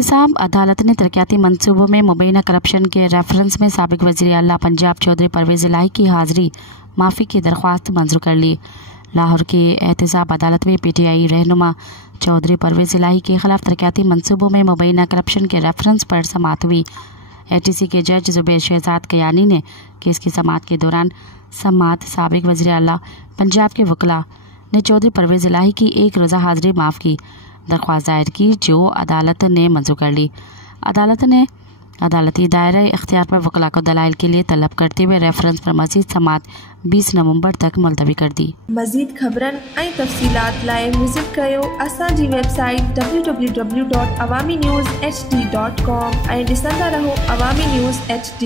एहतसाब अदालत ने तरक्याती मनसूबों में मुबैना करप्शन के रेफरेंस में साबिक वज़ीर आला पंजाब चौधरी परवेज़ इलाही की हाज़िरी माफ़ी की दरख्वास्त मंजूर कर ली। लाहौर की एहतसाब अदालत में PTI रहनुमा चौधरी परवेज़ इलाही के खिलाफ तरक्याती मनसूबों में मुबैना करप्शन के रेफरेंस पर समाअत हुई। ATC के जज ज़ुबैर शहजाद कयानी ने केस की समाअत के दौरान समाअत साबिक वज़ीर आला पंजाब के वकला ने चौधरी परवेज़ इलाही की एक रोज़ा हाज़िरी माफ़ की दरख्वास्त दायर की, जो अदालत ने मंजूर कर ली। अदालत ने अदालती दायरे इख्तियार पर वकला को दलाइल के लिए तलब करते हुए रेफरेंस पर मज़ीद समाअत 20 नवंबर तक मुलतवी कर दी। मज़ीद ख़बरन ऐं तफ़सीलात लाइ विज़िट कयो असांजी वेबसाइट www.awamiNewsHD.com ऐं ॾिसंदा रहो अवामी न्यूज़ HD।